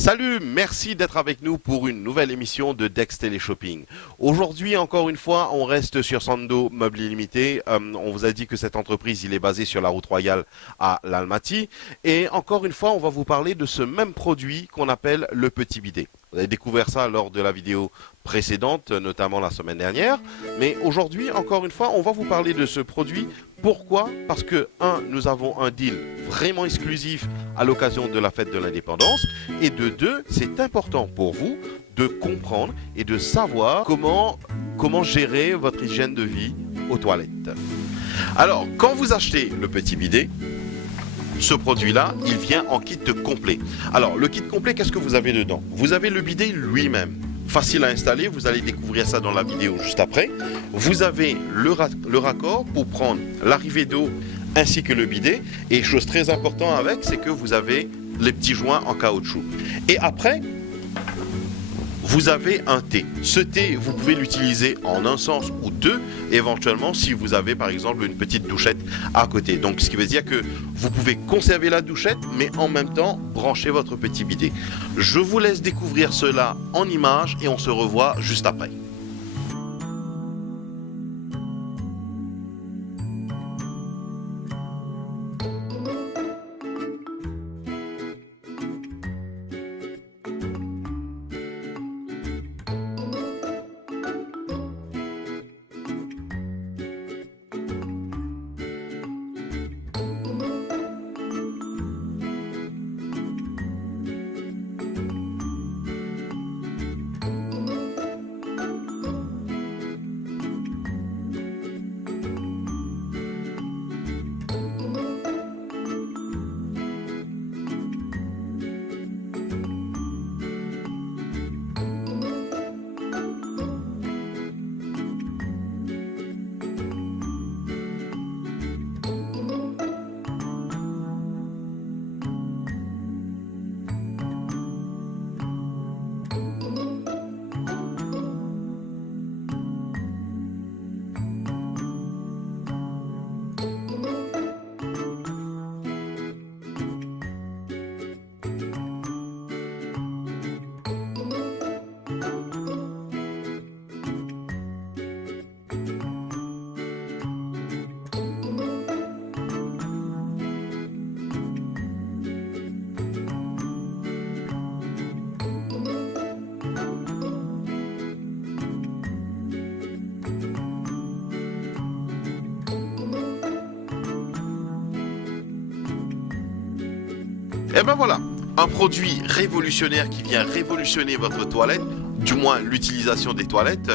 Salut, merci d'être avec nous pour une nouvelle émission de Dex Téléshopping. Aujourd'hui, encore une fois, on reste sur Sando Meubles Illimité. On vous a dit que cette entreprise, il est basée sur la route royale à l'Almaty. Et encore une fois, on va vous parler de ce même produit qu'on appelle le petit bidet. Vous avez découvert ça lors de la vidéo précédente, notamment la semaine dernière. Mais aujourd'hui, encore une fois, on va vous parler de ce produit. Pourquoi? Parce que, nous avons un deal vraiment exclusif à l'occasion de la fête de l'indépendance. Et de deux, c'est important pour vous de comprendre et de savoir comment gérer votre hygiène de vie aux toilettes. Alors, quand vous achetez le petit bidet, ce produit-là, il vient en kit complet. Alors, le kit complet, qu'est-ce que vous avez dedans? Vous avez le bidet lui-même. Facile à installer, vous allez découvrir ça dans la vidéo juste après. Vous avez le raccord pour prendre l'arrivée d'eau ainsi que le bidet. Et chose très importante avec, c'est que vous avez les petits joints en caoutchouc. Et après, vous avez un thé. Ce thé, vous pouvez l'utiliser en un sens ou deux, éventuellement si vous avez par exemple une petite douchette à côté. Donc ce qui veut dire que vous pouvez conserver la douchette, mais en même temps brancher votre petit bidet. Je vous laisse découvrir cela en images et on se revoit juste après. Et ben voilà, un produit révolutionnaire qui vient révolutionner votre toilette, du moins l'utilisation des toilettes.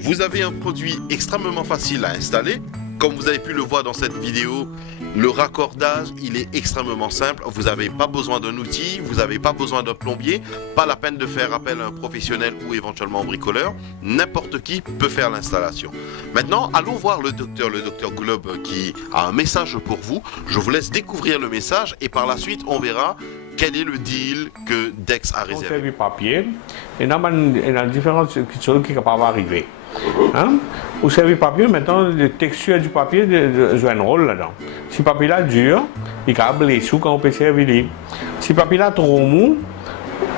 Vous avez un produit extrêmement facile à installer. Comme vous avez pu le voir dans cette vidéo, le raccordage, il est extrêmement simple. Vous n'avez pas besoin d'un outil, vous n'avez pas besoin d'un plombier, pas la peine de faire appel à un professionnel ou éventuellement un bricoleur. N'importe qui peut faire l'installation. Maintenant, allons voir le docteur Globe qui a un message pour vous. Je vous laisse découvrir le message et par la suite, on verra quel est le deal que Dex a réservé. On servi papier, et là, il y a différentes choses qui peuvent arriver. Hein? Au service papier, maintenant, la texture du papier joue un rôle là-dedans. Si le papier est dur, il est blessé quand on peut servir. Si le papier est trop mou,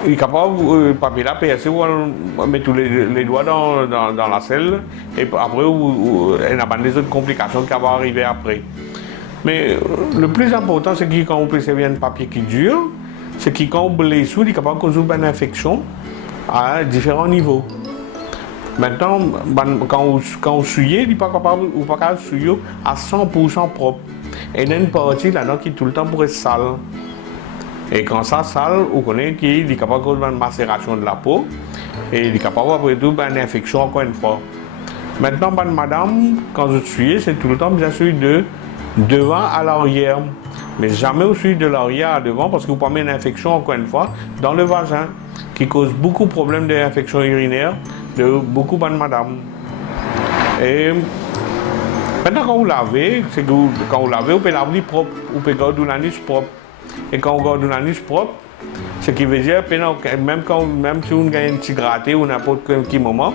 il est capable, le papier là, percer, on met tous les doigts dans la selle, et après, il y a des autres complications qui vont arriver après. Mais le plus important, c'est que quand on peut servir un papier qui est dur, c'est que quand on blesse, il est capable de causer une infection à différents niveaux. Maintenant, quand on souille, il n'est pas capable de souiller à 100% propre. Et il y a une partie là-dedans qui tout le temps pourrait être sale. Et quand ça sale, on connaît qu'il est capable de causer une macération de la peau et il est capable après tout une infection encore une fois. Maintenant, madame, quand je souille, c'est tout le temps bien sûr de devant à l'arrière. Mais jamais au suite de l'arrière à devant parce que vous pouvez mettre une infection encore une fois dans le vagin qui cause beaucoup de problèmes d'infection urinaire de beaucoup de madame. Et maintenant quand vous lavez, c'est que quand vous lavez, vous pouvez laver propre, vous pouvez garder l'anus propre. Et quand vous gardez l'anus propre, ce qui veut dire même si vous gagnez un petit gratté ou n'importe quel moment,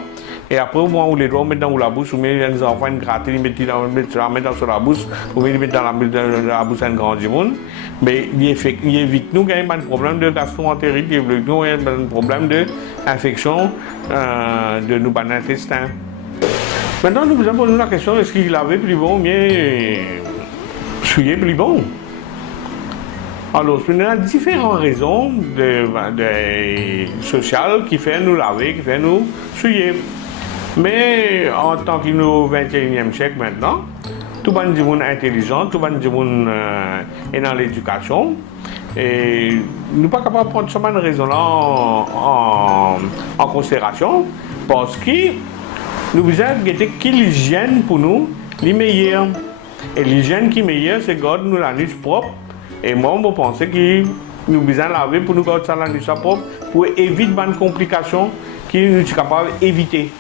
Et après, au moment où les doigts mettent dans la bouche, ou met les enfants gratter, ils mettent dans la bouche, ou ils mettent dans la bouche un grand monde, mais il évite nous qu'il y ait un problème de gastro-entérite, il évite nous qu'il y ait un problème d'infection de nos intestins. Maintenant, nous avons posé la question, est-ce qu'il avait plus bon ou bien souillé plus bon? Alors, il y a différentes raisons sociales qui font nous laver, qui font nous souiller. Mais en tant que nous au 21e siècle maintenant, tout le monde est intelligent, tout le monde est dans l'éducation. Et nous ne sommes pas capables de prendre seulement une raison en considération parce que nous avons dit que l'hygiène pour nous est meilleure. Et l'hygiène qui est meilleure, c'est garder nous la nuit propre. Et moi, je pense que nous devons laver pour nous garder ça la nuit propre pour éviter des complications que nous sommes capables d'éviter.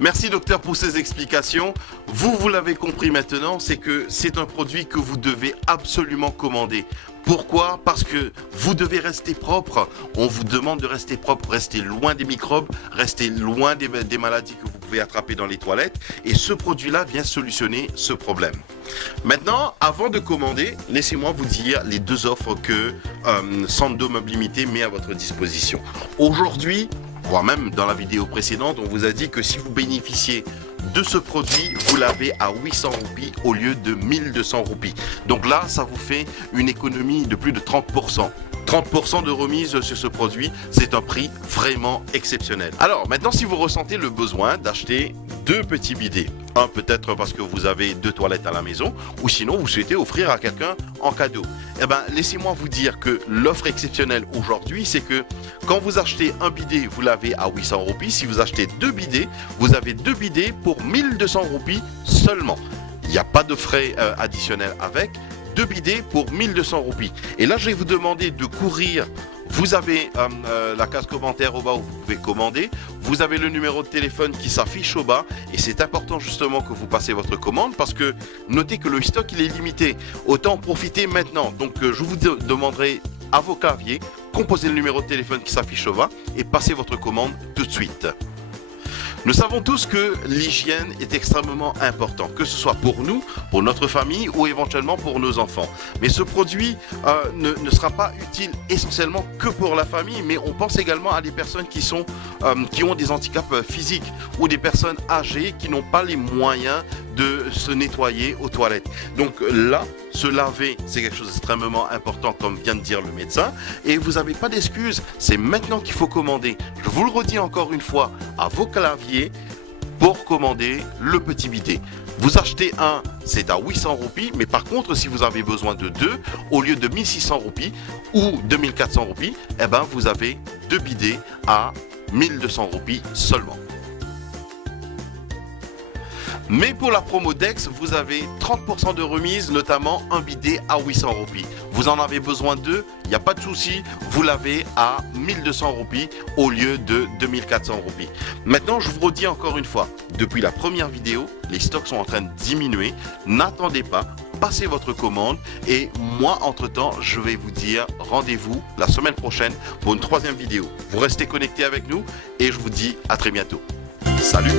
Merci docteur pour ces explications. Vous l'avez compris maintenant, c'est que c'est un produit que vous devez absolument commander. Pourquoi? Parce que vous devez rester propre. On vous demande de rester propre, rester loin des microbes, rester loin des maladies que vous pouvez attraper dans les toilettes. Et ce produit-là vient solutionner ce problème. Maintenant, avant de commander, laissez-moi vous dire les deux offres que Sando Meubles Limités met à votre disposition. Aujourd'hui, voire même dans la vidéo précédente, on vous a dit que si vous bénéficiez de ce produit, vous l'avez à 800 roupies au lieu de 1200 roupies. Donc là, ça vous fait une économie de plus de 30%. 30% de remise sur ce produit, c'est un prix vraiment exceptionnel. Alors maintenant, si vous ressentez le besoin d'acheter deux petits bidets, un peut-être parce que vous avez deux toilettes à la maison, ou sinon vous souhaitez offrir à quelqu'un en cadeau, eh ben laissez-moi vous dire que l'offre exceptionnelle aujourd'hui, c'est que quand vous achetez un bidet, vous l'avez à 800 roupies. Si vous achetez deux bidets, vous avez deux bidets pour 1200 roupies seulement. Il n'y a pas de frais additionnels avec. Deux bidets pour 1200 roupies. Et là, je vais vous demander de courir. Vous avez la case commentaire au bas où vous pouvez commander. Vous avez le numéro de téléphone qui s'affiche au bas. Et c'est important justement que vous passez votre commande parce que notez que le stock il est limité. Autant en profiter maintenant. Donc je vous demanderai à vos claviers, composez le numéro de téléphone qui s'affiche au bas et passez votre commande tout de suite. Nous savons tous que l'hygiène est extrêmement important, que ce soit pour nous, pour notre famille ou éventuellement pour nos enfants. Mais ce produit ne sera pas utile essentiellement que pour la famille, mais on pense également à des personnes qui ont des handicaps physiques ou des personnes âgées qui n'ont pas les moyens de se nettoyer aux toilettes. Donc là, se laver, c'est quelque chose d'extrêmement important, comme vient de dire le médecin, et vous n'avez pas d'excuses, c'est maintenant qu'il faut commander. Je vous le redis encore une fois, à vos claviers, pour commander le petit bidet. Vous achetez un, c'est à 800 roupies, mais par contre, si vous avez besoin de deux, au lieu de 1600 roupies ou 2400 roupies, eh ben, vous avez deux bidets à 1200 roupies seulement. Mais pour la promo Dex, vous avez 30% de remise, notamment un bidet à 800 roupies. Vous en avez besoin d'eux, il n'y a pas de souci, vous l'avez à 1200 roupies au lieu de 2400 roupies. Maintenant, je vous redis encore une fois, depuis la première vidéo, les stocks sont en train de diminuer. N'attendez pas, passez votre commande et moi, entre-temps, je vais vous dire rendez-vous la semaine prochaine pour une troisième vidéo. Vous restez connectés avec nous et je vous dis à très bientôt. Salut!